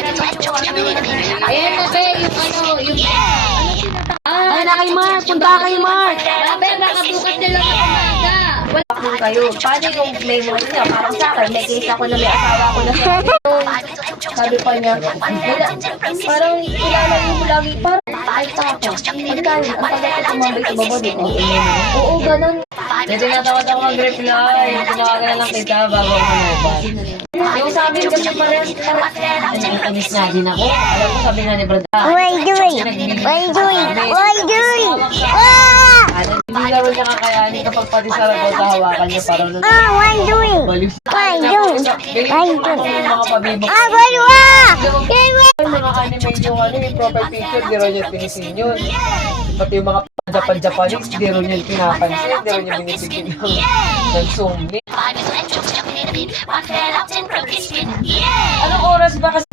Ayan na, be, yung Ay, na kay Mark. Punta kay Mark. Be, baka bukas na lang ako maaga. Kung kayo, paano yung may mga niya? Parang sa akin, may case ako na may asawa ko na sa sabi pa niya, parang ilalayo mo lagi, parang ay ako. Pagkano, ang tagal ko tumambay sa baba, di ko. Oo, ganun. Kasi natawad ako mag-reply. Tinawagan na lang kita bago ako lumabas. Yung sabi ko siya parang, Nagkamiss nga din ako. Alam ko sabi nga ni Brad. What are you doing? What are you doing? What are you doing? Ah! Hindi naman niya kakayanin kapag pati sa ragot hawakan niya parang Ah, what are you doing? baliw. What are you doing? What are you doing? Yung mga pabibok. Ah, what are you ah? Mga anime yung yung profile picture, di rin niya pinisin yun. Pati yung mga Japan-Japanese, di rin niya pinapansin, di rin niya binibigyan ng zoom link. Anong oras ba kasi